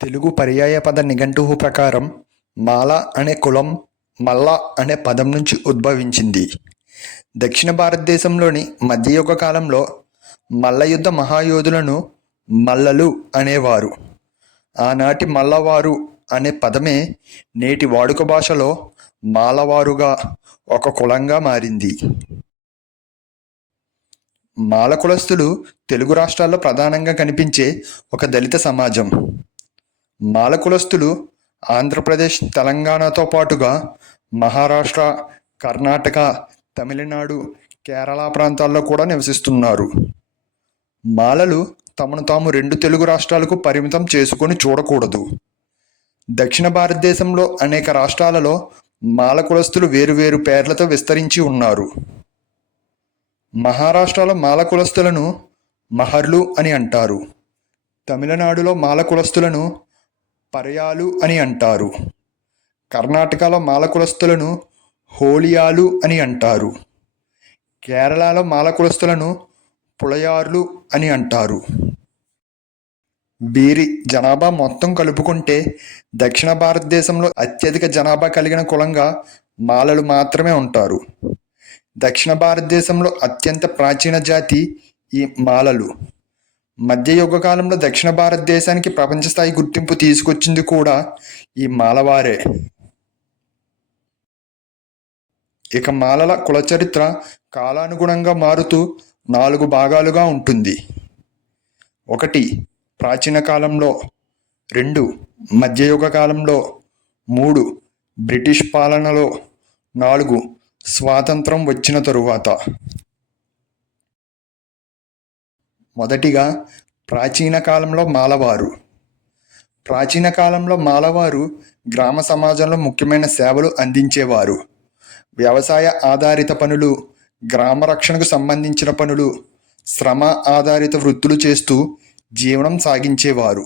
తెలుగు పర్యాయపద నిఘంటువు ప్రకారం మాల అనే కులం మల్ల అనే పదం నుంచి ఉద్భవించింది. దక్షిణ భారతదేశంలోని మధ్యయుగ కాలంలో మల్లయుద్ధ మహాయోధులను మల్లలు అనేవారు. ఆనాటి మల్లవారు అనే పదమే నేటి వాడుక భాషలో మాలవారుగా ఒక కులంగా మారింది. మాల కులస్తులు తెలుగు రాష్ట్రాల్లో ప్రధానంగా కనిపించే ఒక దళిత సమాజం. మాల కులస్తులు ఆంధ్రప్రదేశ్, తెలంగాణతో పాటుగా మహారాష్ట్ర, కర్ణాటక, తమిళనాడు, కేరళ ప్రాంతాల్లో కూడా నివసిస్తున్నారు. మాలలు తమను తాము రెండు తెలుగు రాష్ట్రాలకు పరిమితం చేసుకొని చూడకూడదు. దక్షిణ భారతదేశంలో అనేక రాష్ట్రాలలో మాల కులస్తులు వేరువేరు పేర్లతో విస్తరించి ఉన్నారు. మహారాష్ట్రలో మాల కులస్తులను మహర్లు అని అంటారు. తమిళనాడులో మాల కులస్తులను పరయాలు అని అంటారు. కర్ణాటకలో మాల కులస్తులను హోళియాలు అని అంటారు. కేరళలో మాల కులస్తులను పులయార్లు అని అంటారు. వీరి జనాభా మొత్తం కలుపుకుంటే దక్షిణ భారతదేశంలో అత్యధిక జనాభా కలిగిన కులంగా మాలలు మాత్రమే ఉంటారు. దక్షిణ భారతదేశంలో అత్యంత ప్రాచీన జాతి ఈ మాలలు. మధ్యయుగ కాలంలో దక్షిణ భారతదేశానికి ప్రపంచ స్థాయి గుర్తింపు తీసుకొచ్చింది కూడా ఈ మాలవారే. ఇక మాలల కుల చరిత్ర కాలానుగుణంగా మారుతూ 4 భాగాలుగా ఉంటుంది. 1 ప్రాచీన కాలంలో, 2 మధ్యయుగ కాలంలో, 3 బ్రిటిష్ పాలనలో, 4 స్వాతంత్రం వచ్చిన తరువాత. మొదటిగా ప్రాచీన కాలంలో మాలవారు. ప్రాచీన కాలంలో మాలవారు గ్రామ సమాజంలో ముఖ్యమైన సేవలు అందించేవారు. వ్యవసాయ ఆధారిత పనులు, గ్రామ రక్షణకు సంబంధించిన పనులు, శ్రమ ఆధారిత వృత్తులు చేస్తూ జీవనం సాగించేవారు.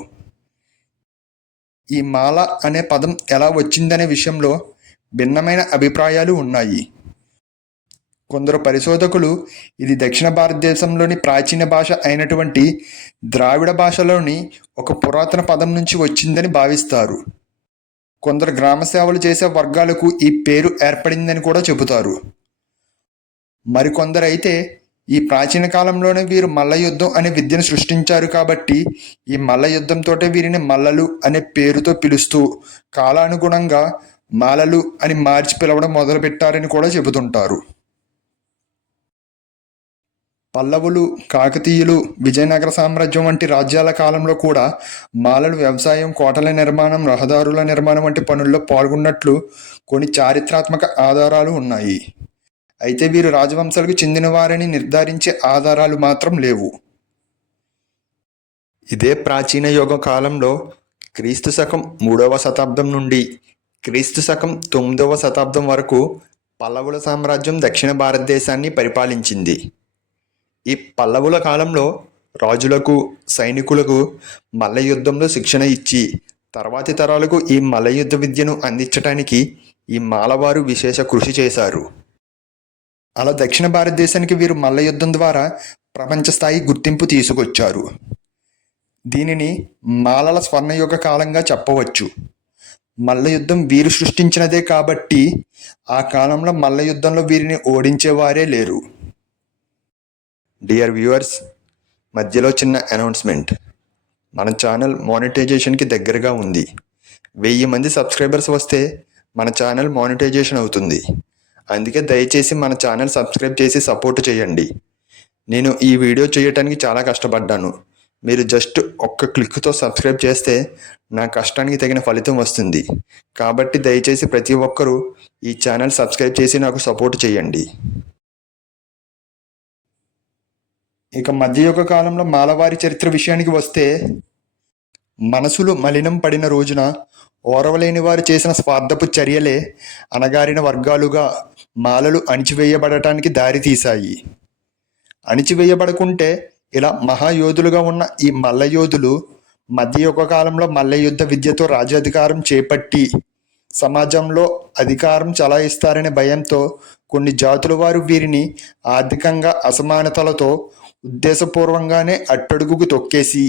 ఈ మాల అనే పదం ఎలా వచ్చిందనే విషయంలో భిన్నమైన అభిప్రాయాలు ఉన్నాయి. కొందరు పరిశోధకులు ఇది దక్షిణ భారతదేశంలోని ప్రాచీన భాష అయినటువంటి ద్రావిడ భాషలోని ఒక పురాతన పదం నుంచి వచ్చిందని భావిస్తారు. కొందరు గ్రామ సేవలు చేసే వర్గాలకు ఈ పేరు ఏర్పడిందని కూడా చెబుతారు. మరికొందరైతే ఈ ప్రాచీన కాలంలోనే వీరు మల్ల యుద్ధం అనే విద్యను సృష్టించారు కాబట్టి ఈ మల్ల యుద్ధంతో వీరిని మల్లలు అనే పేరుతో పిలుస్తూ కాలానుగుణంగా మాలలు అని మార్చి పిలవడం మొదలుపెట్టారని కూడా చెబుతుంటారు. పల్లవులు, కాకతీయులు, విజయనగర సామ్రాజ్యం వంటి రాజ్యాల కాలంలో కూడా మాలలు వ్యవసాయం, కోటల నిర్మాణం, రహదారుల నిర్మాణం వంటి పనుల్లో పాల్గొన్నట్లు కొన్ని చారిత్రాత్మక ఆధారాలు ఉన్నాయి. అయితే వీరు రాజవంశాలకు చెందినవారని నిర్ధారించే ఆధారాలు మాత్రం లేవు. ఇదే ప్రాచీన యుగ కాలంలో క్రీస్తు శకం 3వ శతాబ్దం నుండి క్రీస్తు శకం 9వ శతాబ్దం వరకు పల్లవుల సామ్రాజ్యం దక్షిణ భారతదేశాన్ని పరిపాలించింది. ఈ పల్లవుల కాలంలో రాజులకు, సైనికులకు మల్ల యుద్ధంలో శిక్షణ ఇచ్చి తర్వాతి తరాలకు ఈ మల్ల యుద్ధ విద్యను అందించడానికి ఈ మాలవారు విశేష కృషి చేశారు. అలా దక్షిణ భారతదేశానికి వీరు మల్ల యుద్ధం ద్వారా ప్రపంచ స్థాయి గుర్తింపు తీసుకొచ్చారు. దీనిని మాలల స్వర్ణయుగ కాలంగా చెప్పవచ్చు. మల్ల యుద్ధం వీరు సృష్టించినదే కాబట్టి ఆ కాలంలో మల్ల యుద్ధంలో వీరిని ఓడించేవారే లేరు. డియర్ వ్యూవర్స్, మధ్యలో చిన్న అనౌన్స్మెంట్. మన ఛానల్ మానిటైజేషన్కి దగ్గరగా ఉంది. 1000 మంది సబ్స్క్రైబర్స్ వస్తే మన ఛానల్ మానిటైజేషన్ అవుతుంది. అందుకే దయచేసి మన ఛానల్ సబ్స్క్రైబ్ చేసి సపోర్ట్ చేయండి. నేను ఈ వీడియో చేయటానికి చాలా కష్టపడ్డాను. మీరు జస్ట్ ఒక్క క్లిక్తో సబ్స్క్రైబ్ చేస్తే నా కష్టానికి తగిన ఫలితం వస్తుంది. కాబట్టి దయచేసి ప్రతి ఒక్కరూ ఈ ఛానల్ సబ్స్క్రైబ్ చేసి నాకు సపోర్ట్ చేయండి. ఇక మధ్యయుగ కాలంలో మాలవారి చరిత్ర విషయానికి వస్తే, మనసులు మలినం పడిన రోజున ఓరవలేని వారు చేసిన స్వార్థపు చర్యలే అణగారిన వర్గాలుగా మాలలు అణిచివేయబడటానికి దారితీశాయి. అణిచివేయబడకుంటే ఇలా మహాయోధులుగా ఉన్న ఈ మల్లయోధులు మధ్యయుగ కాలంలో మల్ల యుద్ధ విద్యతో రాజ్యాధికారం చేపట్టి సమాజంలో అధికారం చలాయిస్తారనే భయంతో కొన్ని జాతుల వారు వీరిని ఆర్థికంగా అసమానతలతో ఉద్దేశపూర్వంగానే అట్టడుగుకు తొక్కేసి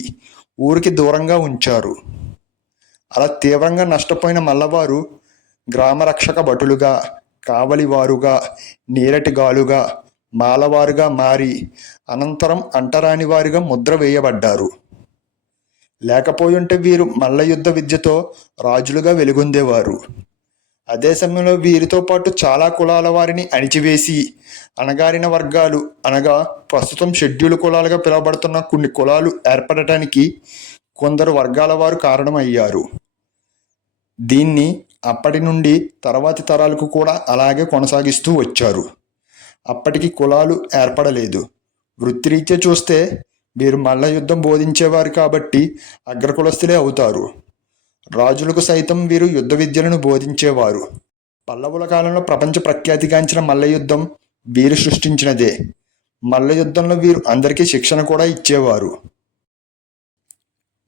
ఊరికి దూరంగా ఉంచారు. అలా తీవ్రంగా నష్టపోయిన మల్లవారు గ్రామరక్షక భటులుగా, కావలివారుగా, నీరటిగాలుగా, మాలవారుగా మారి అనంతరం అంటరాని వారిగా ముద్ర వేయబడ్డారు. లేకపోయుంటే వీరు మల్ల యుద్ధ విద్యతో రాజులుగా వెలుగొందేవారు. అదే సమయంలో వీరితో పాటు చాలా కులాల వారిని అణిచివేసి అణగారిన వర్గాలు అనగా ప్రస్తుతం షెడ్యూల్ కులాలుగా పిలువబడుతున్న కొన్ని కులాలు ఏర్పడటానికి కొందరు వర్గాల వారు కారణమయ్యారు. దీన్ని అప్పటి నుండి తర్వాతి తరాలకు కూడా అలాగే కొనసాగిస్తూ వచ్చారు. అప్పటికి కులాలు ఏర్పడలేదు. వృత్తిరీత్యా చూస్తే వీరు మల్ల యుద్ధం బోధించేవారు కాబట్టి అగ్రకులస్తులే అవుతారు. రాజులకు సైతం వీరు యుద్ధ విద్యలను బోధించేవారు. పల్లవుల కాలంలో ప్రపంచ ప్రఖ్యాతిగాంచిన మల్ల యుద్ధం వీరు సృష్టించినదే. మల్ల యుద్ధంలో వీరు అందరికీ శిక్షణ కూడా ఇచ్చేవారు.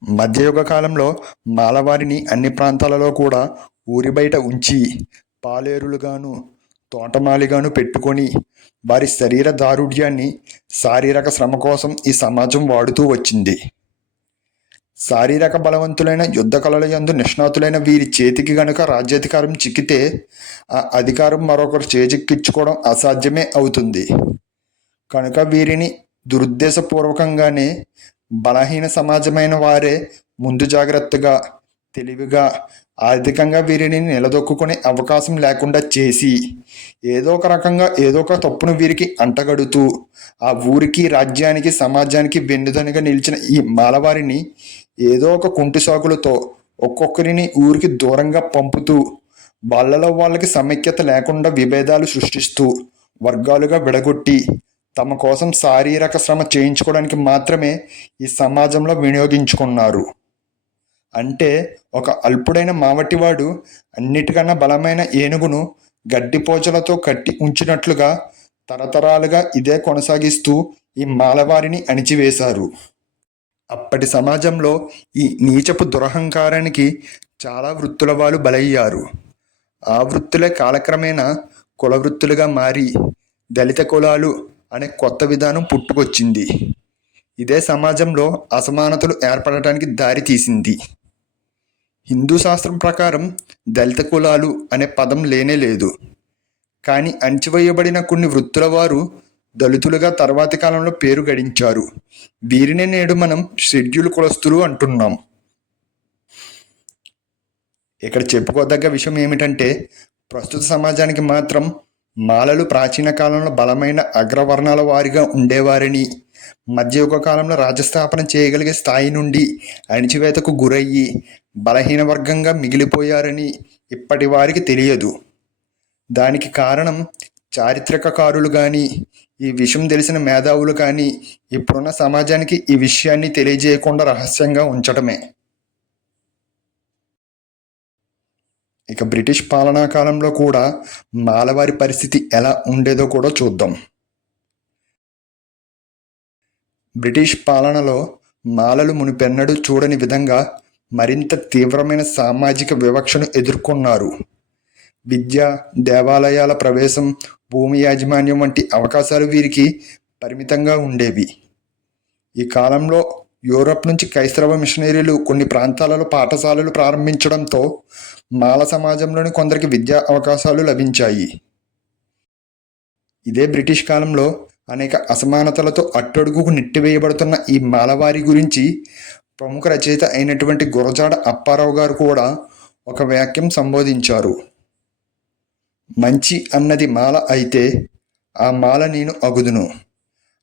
మధ్యయుగ కాలంలో మాలవారిని అన్ని ప్రాంతాలలో కూడా ఊరి బయట ఉంచి పాలేరులుగాను తోటమాలిగాను పెట్టుకొని వారి శరీర దారుఢ్యాన్ని శారీరక శ్రమ కోసం ఈ సమాజం వాడుతూ వచ్చింది. శారీరక బలవంతులైన యుద్ధ కళల యందు నిష్ణాతులైన వీరి చేతికి గనుక రాజ్యాధికారం చిక్కితే ఆ అధికారం మరొకరు చేజిక్కించుకోవడం అసాధ్యమే అవుతుంది. కనుక వీరిని దురుద్దేశపూర్వకంగానే బలహీన సమాజమైన వారే ముందు జాగ్రత్తగా, తెలివిగా, ఆర్థికంగా వీరిని నిలదొక్కునే అవకాశం లేకుండా చేసి ఏదో ఒక రకంగా ఏదో ఒక తప్పును వీరికి అంటగడుతూ ఆ ఊరికి, రాజ్యానికి, సమాజానికి వెన్నుదనుగా నిలిచిన ఈ మాలవారిని ఏదో ఒక కుంటి సాకులతో ఒక్కొక్కరిని ఊరికి దూరంగా పంపుతూ వాళ్ళలో వాళ్ళకి సమైక్యత లేకుండా విభేదాలు సృష్టిస్తూ వర్గాలుగా విడగొట్టి తమ కోసం శారీరక శ్రమ చేయించుకోవడానికి మాత్రమే ఈ సమాజంలో వినియోగించుకున్నారు. అంటే ఒక అల్పుడైన మావటివాడు అన్నిటికన్నా బలమైన ఏనుగును గడ్డిపోచలతో కట్టి ఉంచినట్లుగా తరతరాలుగా ఇదే కొనసాగిస్తూ ఈ మాలవారిని అణిచివేశారు. అప్పటి సమాజంలో ఈ నీచపు దురహంకారానికి చాలా వృత్తుల వాళ్ళు బలయ్యారు. ఆ వృత్తులే కాలక్రమేణా కుల వృత్తులుగా మారి దళిత కులాలు అనే కొత్త విధానం పుట్టుకొచ్చింది. ఇదే సమాజంలో అసమానతలు ఏర్పడటానికి దారి తీసింది. హిందూ శాస్త్రం ప్రకారం దళిత కులాలు అనే పదం లేనే లేదు. కానీ అణచివేయబడిన కొన్ని వృత్తుల వారు దళితులుగా తర్వాతి కాలంలో పేరు గడించారు. వీరినే నేడు మనం షెడ్యూల్ కులస్తులు అంటున్నాం. ఇక్కడ చెప్పుకోదగ్గ విషయం ఏమిటంటే ప్రస్తుత సమాజానికి మాత్రం మాలలు ప్రాచీన కాలంలో బలమైన అగ్రవర్ణాల వారిగా ఉండేవారని, మధ్యయుగ కాలంలో రాజ్యస్థాపన చేయగలిగే స్థాయి నుండి అణిచివేతకు గురయ్యి బలహీన వర్గంగా మిగిలిపోయారని ఇప్పటి వారికి తెలియదు. దానికి కారణం చారిత్రకకారులు కానీ, ఈ విషయం తెలిసిన మేధావులు కానీ ఇప్పుడున్న సమాజానికి ఈ విషయాన్ని తెలియజేయకుండా రహస్యంగా ఉంచటమే. ఇక బ్రిటిష్ పాలనా కాలంలో కూడా మాలవారి పరిస్థితి ఎలా ఉండేదో కూడా చూద్దాం. బ్రిటిష్ పాలనలో మాలలు మునిపెన్నడూ చూడని విధంగా మరింత తీవ్రమైన సామాజిక వివక్షను ఎదుర్కొన్నారు. విద్య, దేవాలయాల ప్రవేశం, భూమి యాజమాన్యం వంటి అవకాశాలు వీరికి పరిమితంగా ఉండేవి. ఈ కాలంలో యూరప్ నుంచి క్రైస్తవ మిషనరీలు కొన్ని ప్రాంతాలలో పాఠశాలలు ప్రారంభించడంతో మాల సమాజంలోని కొందరికి విద్యా అవకాశాలు లభించాయి. ఇదే బ్రిటిష్ కాలంలో అనేక అసమానతలతో అట్టడుగుకు నెట్టివేయబడుతున్న ఈ మాలవారి గురించి ప్రముఖ రచయిత అయినటువంటి గురజాడ అప్పారావు గారు కూడా ఒక వాక్యం సంబోధించారు. మంచి అన్నది మాల అయితే ఆ మాల నేను అగుదును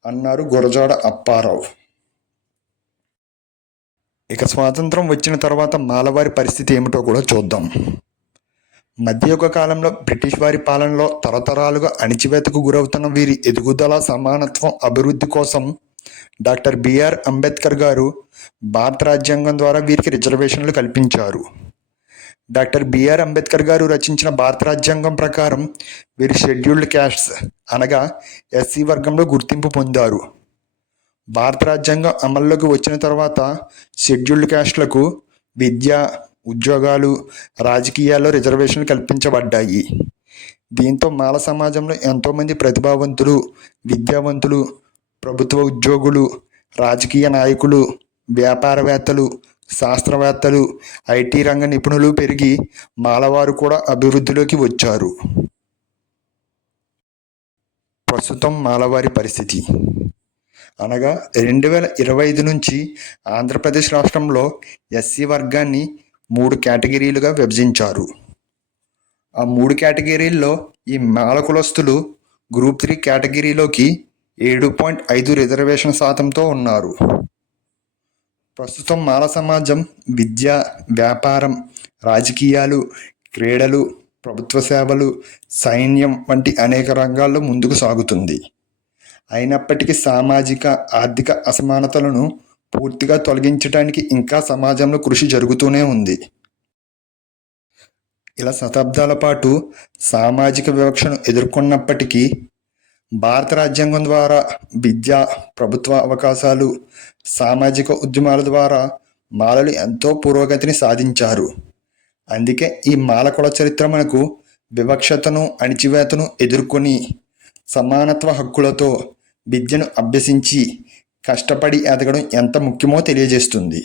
అన్నారు గురజాడ అప్పారావు. ఇక స్వాతంత్రం వచ్చిన తర్వాత మాలవారి పరిస్థితి ఏమిటో కూడా చూద్దాం. మధ్యయుగ కాలంలో బ్రిటిష్ వారి పాలనలో తరతరాలుగా అణిచివేతకు గురవుతున్న వీరి ఎదుగుదల, సమానత్వం, అభివృద్ధి కోసం డాక్టర్ బిఆర్ అంబేద్కర్ గారు భారత రాజ్యాంగం ద్వారా వీరికి రిజర్వేషన్లు కల్పించారు. డాక్టర్ బిఆర్ అంబేద్కర్ గారు రచించిన భారత రాజ్యాంగం ప్రకారం వీరు షెడ్యూల్డ్ క్యాస్ట్స్ అనగా ఎస్సీ వర్గంలో గుర్తింపు పొందారు. భారత రాజ్యాంగం అమల్లోకి వచ్చిన తర్వాత షెడ్యూల్డ్ క్యాస్ట్లకు విద్య, ఉద్యోగాలు, రాజకీయాల్లో రిజర్వేషన్లు కల్పించబడ్డాయి. దీంతో మాల సమాజంలో ఎంతోమంది ప్రతిభావంతులు, విద్యావంతులు, ప్రభుత్వ ఉద్యోగులు, రాజకీయ నాయకులు, వ్యాపారవేత్తలు, శాస్త్రవేత్తలు, ఐటీ రంగ నిపుణులు పెరిగి మాలవారు కూడా అభివృద్ధిలోకి వచ్చారు. ప్రస్తుతం మాలవారి పరిస్థితి అనగా 2025 నుంచి ఆంధ్రప్రదేశ్ రాష్ట్రంలో ఎస్సీ వర్గాన్ని 3 కేటగిరీలుగా విభజించారు. ఆ 3 కేటగిరీల్లో ఈ మాల కులస్తులు గ్రూప్ 3 కేటగిరీలోకి 7.5 రిజర్వేషన్ శాతంతో ఉన్నారు. ప్రస్తుతం మాల సమాజం విద్య, వ్యాపారం, రాజకీయాలు, క్రీడలు, ప్రభుత్వ సేవలు, సైన్యం వంటి అనేక రంగాల్లో ముందుకు సాగుతుంది. అయినప్పటికీ సామాజిక, ఆర్థిక అసమానతలను పూర్తిగా తొలగించడానికి ఇంకా సమాజంలో కృషి జరుగుతూనే ఉంది. ఇలా శతాబ్దాల పాటు సామాజిక వివక్షను ఎదుర్కొన్నప్పటికీ భారత రాజ్యాంగం ద్వారా విద్య, ప్రభుత్వ అవకాశాలు, సామాజిక ఉద్యమాల ద్వారా మాలలు ఎంతో పురోగతిని సాధించారు. అందుకే ఈ మాల కుల చరిత్ర మనకు వివక్షతను, అణిచివేతను ఎదుర్కొని సమానత్వ హక్కులతో విద్యను అభ్యసించి కష్టపడి ఎదగడం ఎంత ముఖ్యమో తెలియజేస్తుంది.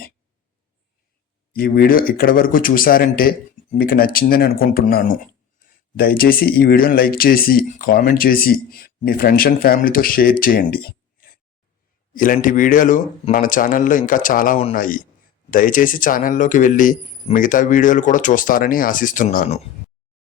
ఈ వీడియో ఇక్కడి వరకు చూసారంటే మీకు నచ్చిందని అనుకుంటున్నాను. దయచేసి ఈ వీడియోని లైక్ చేసి, కామెంట్ చేసి మీ ఫ్రెండ్స్ అండ్ ఫ్యామిలీతో షేర్ చేయండి. ఇలాంటి వీడియోలు మన ఛానల్లో ఇంకా చాలా ఉన్నాయి. దయచేసి ఛానల్లోకి వెళ్ళి మిగతా వీడియోలు కూడా చూస్తారని ఆశిస్తున్నాను.